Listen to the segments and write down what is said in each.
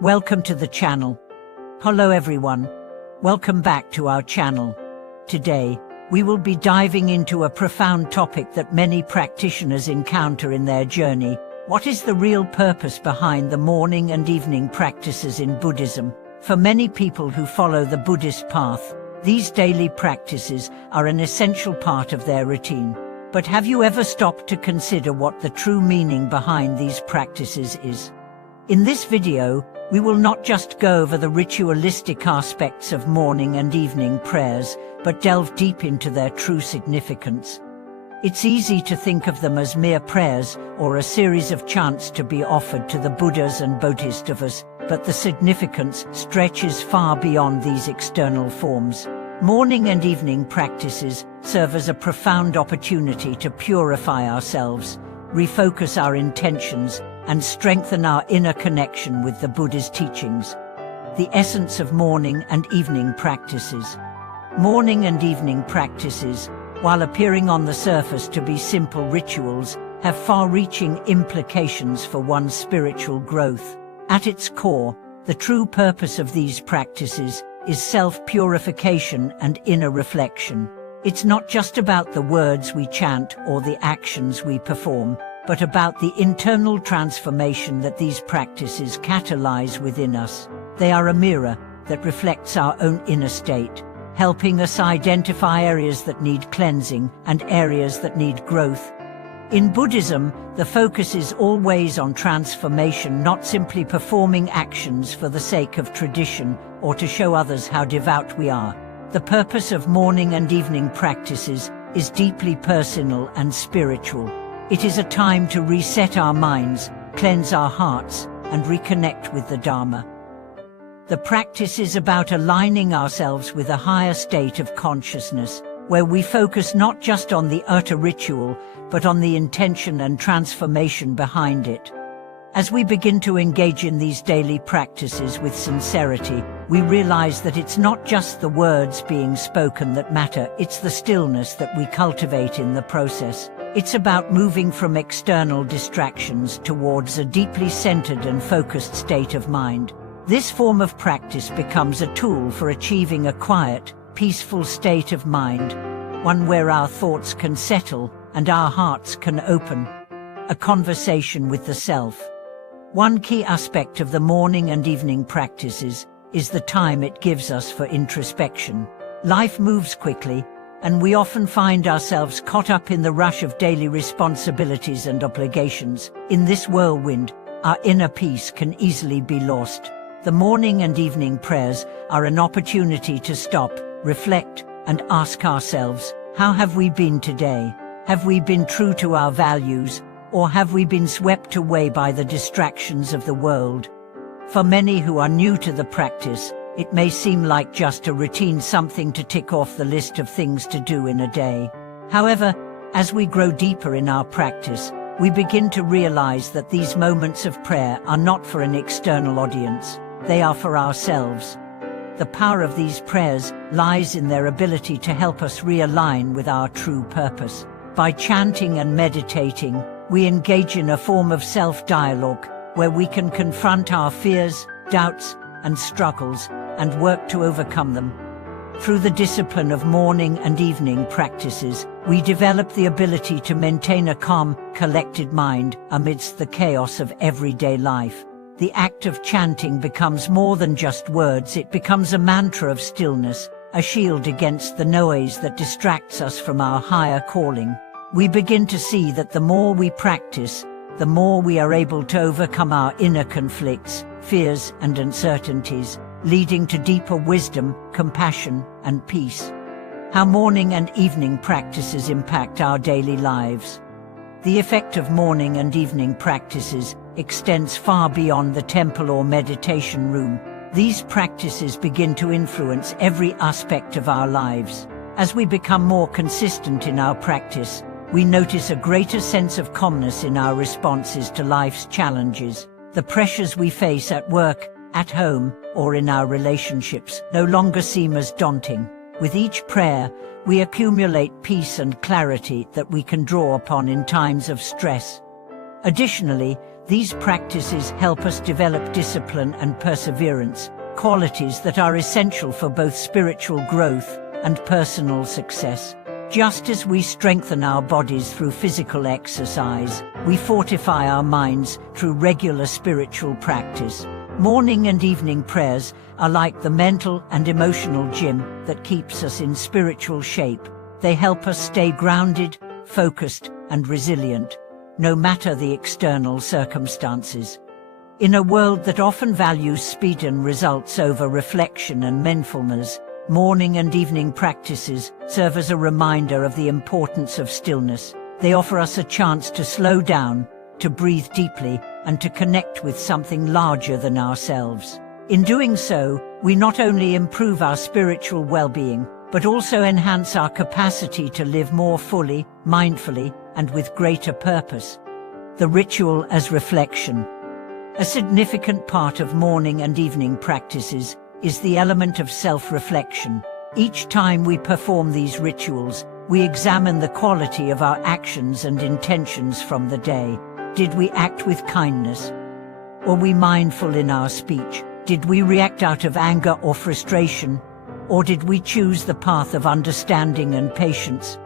Welcome to the channel. Hello everyone. Welcome back to our channel. Today, we will be diving into a profound topic that many practitioners encounter in their journey. What is the real purpose behind the morning and evening practices in Buddhism? For many people who follow the Buddhist path, these daily practices are an essential part of their routine. But have you ever stopped to consider what the true meaning behind these practices is? In this video, we will not just go over the ritualistic aspects of morning and evening prayers, but delve deep into their true significance. It's easy to think of them as mere prayers or a series of chants to be offered to the Buddhas and Bodhisattvas, but the significance stretches far beyond these external forms. Morning and evening practices serve as a profound opportunity to purify ourselves, refocus our intentions, and strengthen our inner connection with the Buddha's teachings. The essence of morning and evening practices. Morning and evening practices, while appearing on the surface to be simple rituals, have far-reaching implications for one's spiritual growth. At its core, the true purpose of these practices is self-purification and inner reflection. It's not just about the words we chant or the actions we perform, but about the internal transformation that these practices catalyze within us. They are a mirror that reflects our own inner state, helping us identify areas that need cleansing and areas that need growth. In Buddhism, the focus is always on transformation, not simply performing actions for the sake of tradition or to show others how devout we are. The purpose of morning and evening practices is deeply personal and spiritual. It is a time to reset our minds, cleanse our hearts, and reconnect with the Dharma. The practice is about aligning ourselves with a higher state of consciousness, where we focus not just on the utter ritual, but on the intention and transformation behind it. As we begin to engage in these daily practices with sincerity, we realize that it's not just the words being spoken that matter, it's the stillness that we cultivate in the process. It's about moving from external distractions towards a deeply centered and focused state of mind. This form of practice becomes a tool for achieving a quiet, peaceful state of mind, one where our thoughts can settle and our hearts can open. A conversation with the self. One key aspect of the morning and evening practices is the time it gives us for introspection. Life moves quickly, and we often find ourselves caught up in the rush of daily responsibilities and obligations. In this whirlwind, our inner peace can easily be lost. The morning and evening prayers are an opportunity to stop, reflect, and ask ourselves, how have we been today? Have we been true to our values, or have we been swept away by the distractions of the world? For many who are new to the practice, it may seem like just a routine, something to tick off the list of things to do in a day. However, as we grow deeper in our practice, we begin to realize that these moments of prayer are not for an external audience, they are for ourselves. The power of these prayers lies in their ability to help us realign with our true purpose. By chanting and meditating, we engage in a form of self-dialogue where we can confront our fears, doubts, and struggles, and work to overcome them. Through the discipline of morning and evening practices, we develop the ability to maintain a calm, collected mind amidst the chaos of everyday life. The act of chanting becomes more than just words, it becomes a mantra of stillness, a shield against the noise that distracts us from our higher calling. We begin to see that the more we practice, the more we are able to overcome our inner conflicts, fears, and uncertainties, leading to deeper wisdom, compassion, and peace. How morning and evening practices impact our daily lives. The effect of morning and evening practices extends far beyond the temple or meditation room. These practices begin to influence every aspect of our lives. As we become more consistent in our practice, we notice a greater sense of calmness in our responses to life's challenges. The pressures we face at work, at home, or in our relationships no longer seem as daunting. With each prayer, we accumulate peace and clarity that we can draw upon in times of stress. Additionally, These practices help us develop discipline and perseverance, qualities that are essential for both spiritual growth and personal success. Just as we strengthen our bodies through physical exercise, we fortify our minds through regular spiritual practice. Morning and evening prayers are like the mental and emotional gym that keeps us in spiritual shape. They help us stay grounded, focused, and resilient, no matter the external circumstances. In a world that often values speed and results over reflection and mindfulness, morning and evening practices serve as a reminder of the importance of stillness. They offer us a chance to slow down, to breathe deeply, and to connect with something larger than ourselves. In doing so, we not only improve our spiritual well-being, but also enhance our capacity to live more fully, mindfully, and with greater purpose. The ritual as reflection. A significant part of morning and evening practices is the element of self-reflection. Each time we perform these rituals, we examine the quality of our actions and intentions from the day. Did we act with kindness? Were we mindful in our speech? Did we react out of anger or frustration? Or did we choose the path of understanding and patience?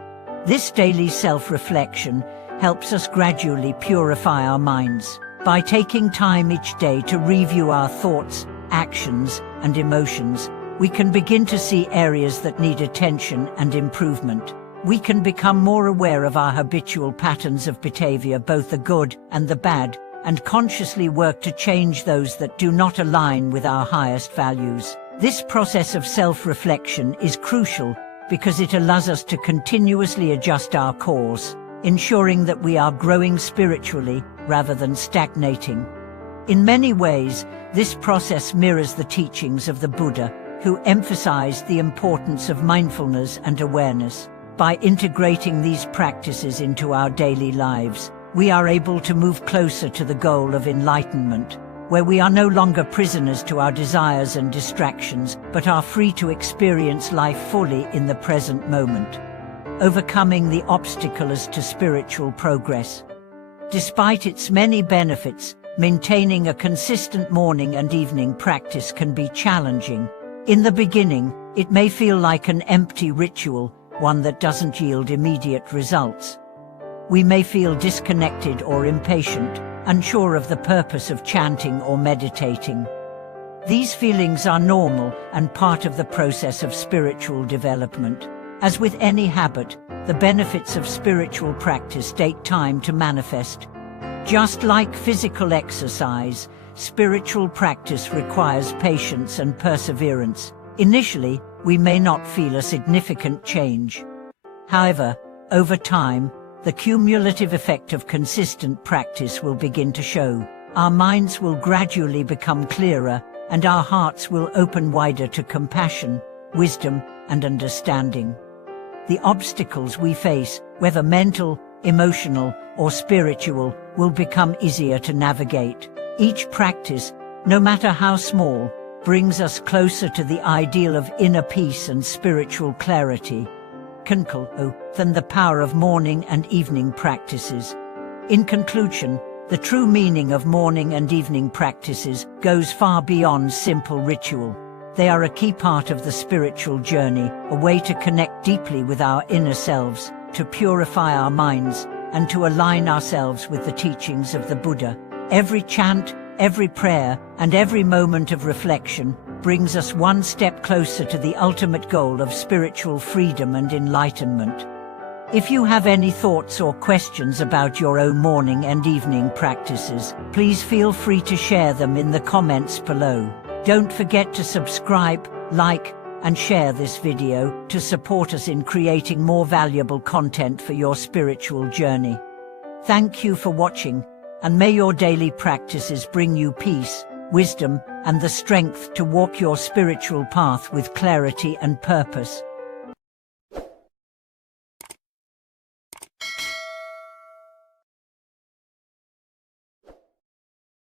This daily self-reflection helps us gradually purify our minds. By taking time each day to review our thoughts, actions, and emotions, we can begin to see areas that need attention and improvement. We can become more aware of our habitual patterns of behavior, both the good and the bad, and consciously work to change those that do not align with our highest values. This process of self-reflection is crucial because it allows us to continuously adjust our course, ensuring that we are growing spiritually rather than stagnating. In many ways, this process mirrors the teachings of the Buddha, who emphasized the importance of mindfulness and awareness. By integrating these practices into our daily lives, we are able to move closer to the goal of enlightenment, where we are no longer prisoners to our desires and distractions, but are free to experience life fully in the present moment. Overcoming the obstacles to spiritual progress. Despite its many benefits, maintaining a consistent morning and evening practice can be challenging. In the beginning, it may feel like an empty ritual, one that doesn't yield immediate results. We may feel disconnected or impatient, unsure of the purpose of chanting or meditating. These feelings are normal and part of the process of spiritual development. As with any habit, the benefits of spiritual practice take time to manifest. Just like physical exercise, spiritual practice requires patience and perseverance. Initially, we may not feel a significant change. However, over time, the cumulative effect of consistent practice will begin to show. Our minds will gradually become clearer, and our hearts will open wider to compassion, wisdom, and understanding. The obstacles we face, whether mental, emotional, or spiritual, will become easier to navigate. Each practice, no matter how small, brings us closer to the ideal of inner peace and spiritual clarity. Than the power of morning and evening practices. In conclusion, the true meaning of morning and evening practices goes far beyond simple ritual. They are a key part of the spiritual journey, a way to connect deeply with our inner selves, to purify our minds, and to align ourselves with the teachings of the Buddha. Every chant, every prayer, and every moment of reflection brings us one step closer to the ultimate goal of spiritual freedom and enlightenment. If you have any thoughts or questions about your own morning and evening practices, please feel free to share them in the comments below. Don't forget to subscribe, like, and share this video to support us in creating more valuable content for your spiritual journey. Thank you for watching, and may your daily practices bring you peace, wisdom, and the strength to walk your spiritual path with clarity and purpose.